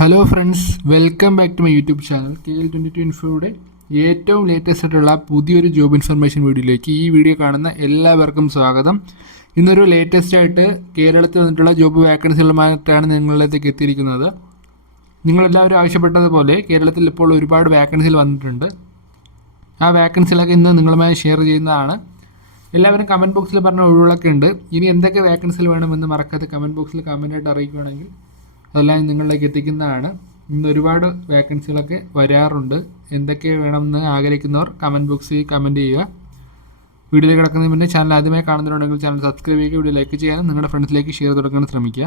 Hello friends welcome back to my YouTube channel K L twenty two ഇൻഫോയുടെ ഏറ്റവും latest ആയിട്ടുള്ള പുതിയൊരു job information വീഡിയോയിലേക്ക് ഈ വീഡിയോ കാണുന്ന എല്ലാവർക്കും സ്വാഗതം. ഇന്നൊരു ലേറ്റസ്റ്റ് ആയിട്ട് കേരളത്തിൽ വന്നിട്ടുള്ള ജോബ് വാക്കൻസികളുമായിട്ടാണ് നിങ്ങളിലേക്ക് എത്തിയിരിക്കുന്നത്. നിങ്ങളെല്ലാവരും ആവശ്യപ്പെട്ടതുപോലെ കേരളത്തിൽ ഇപ്പോൾ ഒരുപാട് വാക്കൻസികൾ വന്നിട്ടുണ്ട്. ആ വാക്കൻസികളൊക്കെ ഇന്ന് നിങ്ങളുമായി ഷെയർ ചെയ്യുന്നതാണ്. എല്ലാവരും കമന്റ് ബോക്സിൽ പറഞ്ഞ ഒഴിവുകളൊക്കെ ഉണ്ട്. ഇനി എന്തൊക്കെ വാക്കൻസികൾ വേണമെന്ന് മറക്കാതെ കമന്റ് ബോക്സിൽ കമന്റായിട്ട് അറിയിക്കുകയാണെങ്കിൽ അതെല്ലാം നിങ്ങളിലേക്ക് എത്തിക്കുന്നതാണ്. ഇന്ന് ഒരുപാട് വേക്കൻസികളൊക്കെ വരാറുണ്ട്. എന്തൊക്കെ വേണമെന്ന് ആഗ്രഹിക്കുന്നവർ കമന്റ് ബോക്സിൽ കമന്റ് ചെയ്യുക. വീഡിയോ കിടക്കുന്നതിന് മുന്നേ ചാനൽ ആദ്യമായി കാണുന്നുണ്ടെങ്കിൽ ചാനൽ സബ്സ്ക്രൈബ് ചെയ്യുക വീഡിയോ ലൈക്ക് ചെയ്യാനും നിങ്ങളുടെ ഫ്രണ്ട്സിലേക്ക് ഷെയർ കൊടുക്കാൻ ശ്രമിക്കുക.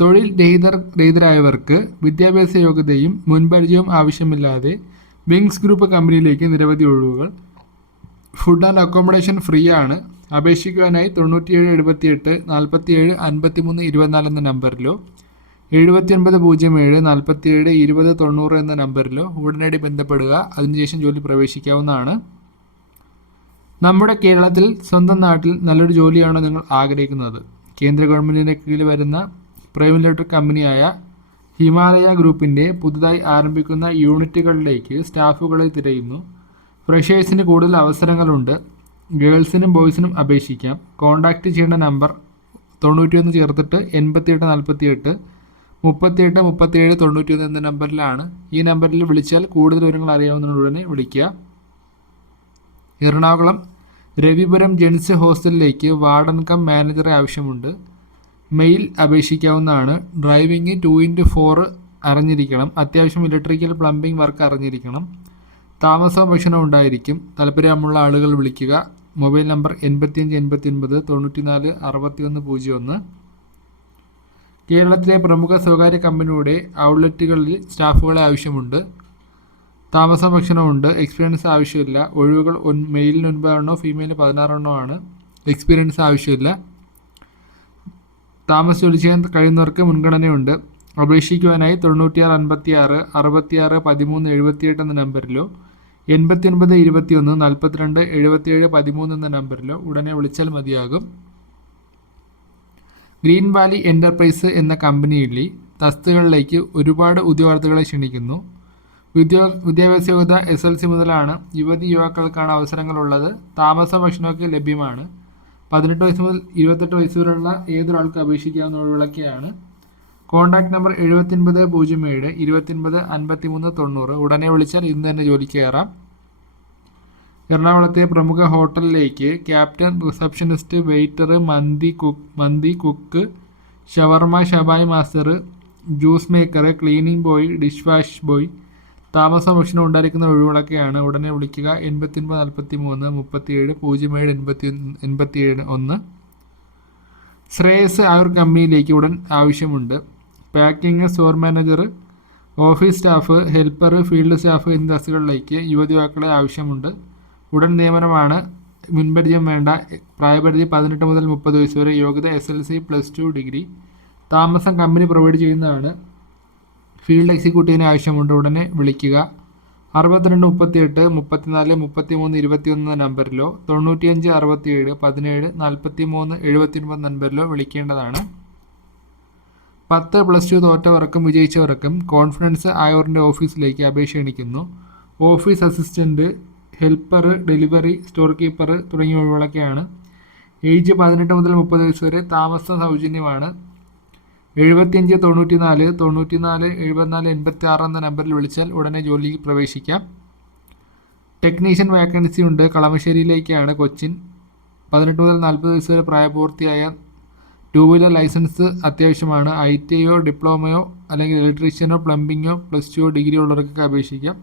തൊഴിൽ രഹിതർ രഹിതരായവർക്ക് വിദ്യാഭ്യാസ യോഗ്യതയും മുൻപരിചയവും ആവശ്യമില്ലാതെ വിങ്സ് ഗ്രൂപ്പ് കമ്പനിയിലേക്ക് നിരവധി ഒഴിവുകൾ. ഫുഡ് ആൻഡ് അക്കോമഡേഷൻ ഫ്രീ ആണ് അപേക്ഷിക്കുവാനായി തൊണ്ണൂറ്റിയേഴ് എഴുപത്തിയെട്ട് നാൽപ്പത്തിയേഴ് അൻപത്തിമൂന്ന് ഇരുപത്തിനാല് എന്ന നമ്പറിലോ എഴുപത്തിയൊൻപത് പൂജ്യം ഏഴ് നാൽപ്പത്തിയേഴ് ഇരുപത് തൊണ്ണൂറ് എന്ന നമ്പറിലോ ഉടനടി ബന്ധപ്പെടുക. അതിനുശേഷം ജോലി പ്രവേശിക്കാവുന്നതാണ്. നമ്മുടെ കേരളത്തിൽ സ്വന്തം നാട്ടിൽ നല്ലൊരു ജോലിയാണോ നിങ്ങൾ ആഗ്രഹിക്കുന്നത്? കേന്ദ്ര ഗവൺമെന്റിന്റെ കീഴിൽ വരുന്ന പ്രൈവറ്റ് ലിമിറ്റഡ് കമ്പനിയായ ഹിമാലയ ഗ്രൂപ്പിന്റെ പുതുതായി ആരംഭിക്കുന്ന യൂണിറ്റുകളിലേക്ക് സ്റ്റാഫുകളെ തിരയുന്നു. ഫ്രഷേഴ്സിന് കൂടുതൽ അവസരങ്ങളുണ്ട്. ഗേൾസിനും ബോയ്സിനും അപേക്ഷിക്കാം. കോൺടാക്റ്റ് ചെയ്യേണ്ട നമ്പർ തൊണ്ണൂറ്റിയൊന്ന് ചേർത്തിട്ട് എൺപത്തിയെട്ട് നാൽപ്പത്തിയെട്ട് മുപ്പത്തിയെട്ട് മുപ്പത്തിയേഴ് തൊണ്ണൂറ്റിയൊന്ന് എന്ന നമ്പറിലാണ്. ഈ നമ്പറിൽ വിളിച്ചാൽ കൂടുതൽ വിവരങ്ങൾ അറിയാവുന്ന ഉടനെ വിളിക്കുക. എറണാകുളം രവിപുരം ജെൻസ് ഹോസ്റ്റലിലേക്ക് വാർഡൻ കം മാനേജറെ ആവശ്യമുണ്ട്. മെയിൽ അപേക്ഷിക്കാവുന്നതാണ്. ഡ്രൈവിംഗ് ടു ഇന്റു ഫോർ അറിഞ്ഞിരിക്കണം. അത്യാവശ്യം ഇലക്ട്രിക്കൽ പ്ലംബിംഗ് വർക്ക് അറിഞ്ഞിരിക്കണം. താമസവും ഭക്ഷണം ഉണ്ടായിരിക്കും. താല്പര്യമുള്ള ആളുകൾ വിളിക്കുക. മൊബൈൽ നമ്പർ എൺപത്തിയഞ്ച് എൺപത്തി ഒൻപത് തൊണ്ണൂറ്റിനാല് അറുപത്തിയൊന്ന് പൂജ്യം ഒന്ന്. കേരളത്തിലെ പ്രമുഖ സ്വകാര്യ കമ്പനിയുടെ ഔട്ട്ലെറ്റുകളിൽ സ്റ്റാഫുകളെ ആവശ്യമുണ്ട്. താമസം ഭക്ഷണമുണ്ട് എക്സ്പീരിയൻസ് ആവശ്യമില്ല. ഒഴിവുകൾ ഒൻ മെയിലിന് ഒൻപതെണ്ണോ ഫീമെയിലിന് പതിനാറെണ്ണോ ആണ്. എക്സ്പീരിയൻസ് ആവശ്യമില്ല. താമസ ജോലി ചെയ്യാൻ കഴിയുന്നവർക്ക് മുൻഗണനയുണ്ട്. അപേക്ഷിക്കുവാനായി തൊണ്ണൂറ്റിയാറ് അൻപത്തിയാറ് അറുപത്തിയാറ് പതിമൂന്ന് എഴുപത്തിയെട്ട് എന്ന നമ്പറിലോ എൺപത്തിയൊൻപത് ഇരുപത്തിയൊന്ന് നാൽപ്പത്തിരണ്ട് എഴുപത്തിയേഴ് പതിമൂന്ന് എന്ന നമ്പറിലോ ഉടനെ വിളിച്ചാൽ മതിയാകും. ഗ്രീൻ വാലി എന്റർപ്രൈസ് എന്ന കമ്പനിയിൽ തസ്തികളിലേക്ക് ഒരുപാട് ഉദ്യോഗാർത്ഥികളെ ക്ഷണിക്കുന്നു. വിദ്യോ വിദ്യാഭ്യാസ യോഗ്യത എസ് എൽ സി മുതലാണ് യുവതി യുവാക്കൾക്കാണ് അവസരങ്ങളുള്ളത്. താമസ ഭക്ഷണമൊക്കെ ലഭ്യമാണ്. പതിനെട്ട് വയസ്സ് മുതൽ ഇരുപത്തെട്ട് വയസ്സ് വരെയുള്ള ഏതൊരാൾക്ക് അപേക്ഷിക്കാവുന്ന ഒഴിവുകളൊക്കെയാണ്. കോൺടാക്ട് നമ്പർ എഴുപത്തിയൊൻപത് പൂജ്യം ഏഴ് ഇരുപത്തിയൊൻപത് അൻപത്തിമൂന്ന് തൊണ്ണൂറ്. ഉടനെ വിളിച്ചാൽ ഇന്ന് തന്നെ ജോലിക്ക് കയറാം. എറണാകുളത്തെ പ്രമുഖ ഹോട്ടലിലേക്ക് ക്യാപ്റ്റൻ റിസപ്ഷനിസ്റ്റ് വെയിറ്റർ മന്തി കുക്ക് മന്തി കുക്ക് ഷവർമ ഷബായ് master juice maker cleaning boy dish wash boy താമസ ഭക്ഷണം ഉണ്ടായിരിക്കുന്ന ഒഴിവുകളൊക്കെയാണ്. ഉടനെ വിളിക്കുക എൺപത്തിയൊൻപത് നാൽപ്പത്തി മൂന്ന് മുപ്പത്തിയേഴ് പൂജ്യം ഏഴ് എൺപത്തി എൺപത്തിയേഴ് ഒന്ന്. ശ്രേയസ് ആയുർ കമ്പനിയിലേക്ക് ഉടൻ ആവശ്യമുണ്ട്. Packing store manager office staff helper field staff എന്നീ തസ്തികളിലേക്ക് യുവതിവാക്കളെ ആവശ്യമുണ്ട്. ഉടൻ നിയമനമാണ് മുൻപരിചയം വേണ്ട. പ്രായപരിധി പതിനെട്ട് മുതൽ മുപ്പത് വയസ്സ് വരെ. യോഗ്യത S L C plus two degree താമസം കമ്പനി പ്രൊവൈഡ് ചെയ്യുന്നതാണ്. ഫീൽഡ് എക്സിക്യൂട്ടീവിന് ആവശ്യമുണ്ട്. ഉടനെ വിളിക്കുക. അറുപത്തിരണ്ട് മുപ്പത്തിയെട്ട് മുപ്പത്തിനാല് മുപ്പത്തിമൂന്ന് ഇരുപത്തിയൊന്ന് നമ്പറിലോ തൊണ്ണൂറ്റിയഞ്ച് അറുപത്തിയേഴ് പതിനേഴ് നാൽപ്പത്തി മൂന്ന് എഴുപത്തി ഒൻപത് നമ്പറിലോ വിളിക്കേണ്ടതാണ്. പത്ത് പ്ലസ് ടു തോറ്റവർക്കും വിജയിച്ചവർക്കും കോൺഫിഡൻസ് ആയവറിന്റെ ഓഫീസിലേക്ക് അപേക്ഷ ക്ഷണിക്കുന്നു. Office assistant helper delivery store keeper തുടങ്ങിയ ഏജ് പതിനെട്ട് മുതൽ മുപ്പത് വയസ്സ് വരെ താമസ സൗജന്യമാണ്. എഴുപത്തിയഞ്ച് തൊണ്ണൂറ്റി നാല് തൊണ്ണൂറ്റി നാല് എഴുപത്തിനാല് എൺപത്തി ആറ് എന്ന നമ്പറിൽ വിളിച്ചാൽ ഉടനെ ജോലിയിൽ പ്രവേശിക്കാം. ടെക്നീഷ്യൻ വാക്കൻസി ഉണ്ട്. കളമശ്ശേരിയിലേക്കാണ് കൊച്ചിൻ. പതിനെട്ട് മുതൽ നാൽപ്പത് വയസ്സ് വരെ പ്രായപൂർത്തിയായ ടൂ വീലർ ലൈസൻസ് അത്യാവശ്യമാണ്. ഐ ടി ഐയോ ഡിപ്ലോമയോ അല്ലെങ്കിൽ ഇലക്ട്രീഷ്യനോ പ്ലംബിങ്ങോ പ്ലസ് ടുവോ ഡിഗ്രിയോ ഉള്ളവർക്കൊക്കെ അപേക്ഷിക്കാം.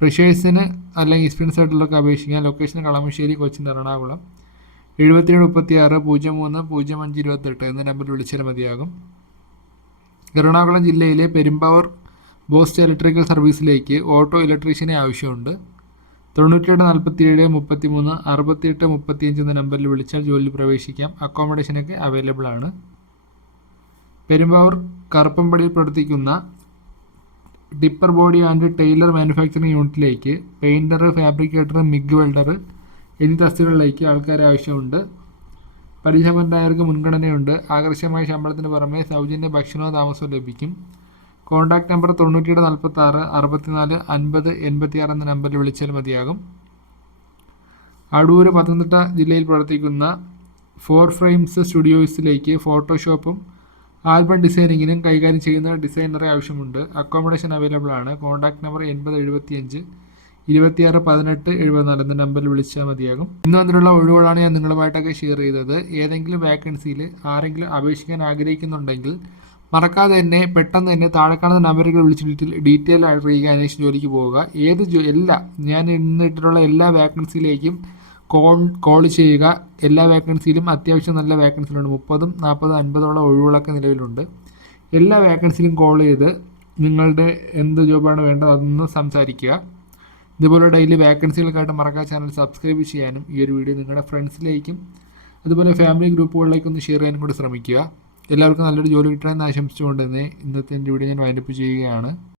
ഫ്രഷേഴ്സിന് അല്ലെങ്കിൽ എക്സ്പീരിയൻസ് ആയിട്ടുള്ളവർക്ക് അപേക്ഷിക്കാം. ലൊക്കേഷൻ കളമശ്ശേരി കൊച്ചിൻ എറണാകുളം. എഴുപത്തിയേഴ് മുപ്പത്തി ആറ് പൂജ്യം മൂന്ന് പൂജ്യം അഞ്ച് ഇരുപത്തെട്ട് എന്ന നമ്പറിൽ വിളിച്ചാൽ മതിയാകും. എറണാകുളം ജില്ലയിലെ പെരുമ്പാവൂർ ബോസ്റ്റ് ഇലക്ട്രിക്കൽ സർവീസിലേക്ക് ഓട്ടോ ഇലക്ട്രീഷ്യനെ ആവശ്യമുണ്ട്. തൊണ്ണൂറ്റിയെട്ട് നാൽപ്പത്തിയേഴ് മുപ്പത്തി മൂന്ന് അറുപത്തിയെട്ട് മുപ്പത്തിയഞ്ച് എന്ന നമ്പറിൽ വിളിച്ചാൽ ജോലിയിൽ പ്രവേശിക്കാം. അക്കോമഡേഷനൊക്കെ അവൈലബിൾ ആണ്. പെരുമ്പാവൂർ കറുപ്പമ്പടിയിൽ പ്രവർത്തിക്കുന്ന tipper body and trailer manufacturing യൂണിറ്റിലേക്ക് പെയിന്റർ ഫാബ്രിക്കേറ്റർ മിഗ് വെൽഡർ എന്നീ തസ്തികളിലേക്ക് ആൾക്കാർ ആവശ്യമുണ്ട്. പരിചയമുണ്ടായവർക്ക് മുൻഗണനയുണ്ട്. ആകർഷകമായ ശമ്പളത്തിന് പുറമെ സൗജന്യ ഭക്ഷണവും താമസവും ലഭിക്കും. കോൺടാക്ട് നമ്പർ തൊണ്ണൂറ്റിയുടെ നാൽപ്പത്തി ആറ് അറുപത്തിനാല് അൻപത് എൺപത്തി ആറ് എന്ന നമ്പറിൽ വിളിച്ചാൽ മതിയാകും. അടൂർ പത്തനംതിട്ട ജില്ലയിൽ പ്രവർത്തിക്കുന്ന ഫോർ ഫ്രെയിംസ് സ്റ്റുഡിയോസിലേക്ക് ഫോട്ടോഷോപ്പും ആൽബം ഡിസൈനിങ്ങിനും കൈകാര്യം ചെയ്യുന്ന ഡിസൈനറെ ആവശ്യമുണ്ട്. അക്കോമഡേഷൻ അവൈലബിൾ ആണ്. കോൺടാക്ട് നമ്പർ എൺപത് എഴുപത്തിയഞ്ച് ഇരുപത്തിയാറ് പതിനെട്ട് എഴുപത്തിനാല് എന്ന നമ്പറിൽ വിളിച്ചാൽ മതിയാകും. ഇന്ന് വന്നിട്ടുള്ള ഒഴിവുകളാണ് ഞാൻ നിങ്ങളുമായിട്ടൊക്കെ ഷെയർ ചെയ്തത്. ഏതെങ്കിലും വേക്കൻസിയിൽ ആരെങ്കിലും അപേക്ഷിക്കാൻ ആഗ്രഹിക്കുന്നുണ്ടെങ്കിൽ മറക്കാതെ തന്നെ പെട്ടെന്ന് തന്നെ താഴെ കാണുന്ന നമ്പറുകൾ വിളിച്ചിട്ട് ഡീറ്റെയിൽ അറിയുക അന്വേഷിച്ച് ജോലിക്ക് പോവുക. ഏത് ജോ എല്ലാ ഞാൻ ഇന്നിട്ടുള്ള എല്ലാ വേക്കൻസിയിലേക്കും കോൾ കോൾ ചെയ്യുക. എല്ലാ വേക്കൻസിയിലും അത്യാവശ്യം നല്ല വേക്കൻസികളുണ്ട് മുപ്പതും നാൽപ്പതും അൻപതോളം ഒഴിവുകളൊക്കെ നിലവിലുണ്ട്. എല്ലാ വേക്കൻസിയിലും കോൾ ചെയ്ത് നിങ്ങളുടെ എന്ത് ജോബാണ് വേണ്ടത് അതൊന്ന് സംസാരിക്കുക. ഇതുപോലെ ഡെയിലി വേക്കൻസികൾക്കായിട്ട് മറക്കാ ചാനൽ സബ്സ്ക്രൈബ് ചെയ്യാനും ഈ ഒരു വീഡിയോ നിങ്ങളുടെ ഫ്രണ്ട്സിലേക്കും അതുപോലെ ഫാമിലി ഗ്രൂപ്പുകളിലേക്കൊന്ന് ഷെയർ ചെയ്യാനും കൂടി ശ്രമിക്കുക. എല്ലാവർക്കും നല്ലൊരു ജോലി കിട്ടണമെന്ന് ആശംസിച്ചുകൊണ്ട് തന്നെ ഇന്നത്തെ എന്റെ വീഡിയോ ഞാൻ വൈൻഡപ്പ് ചെയ്യുകയാണ്.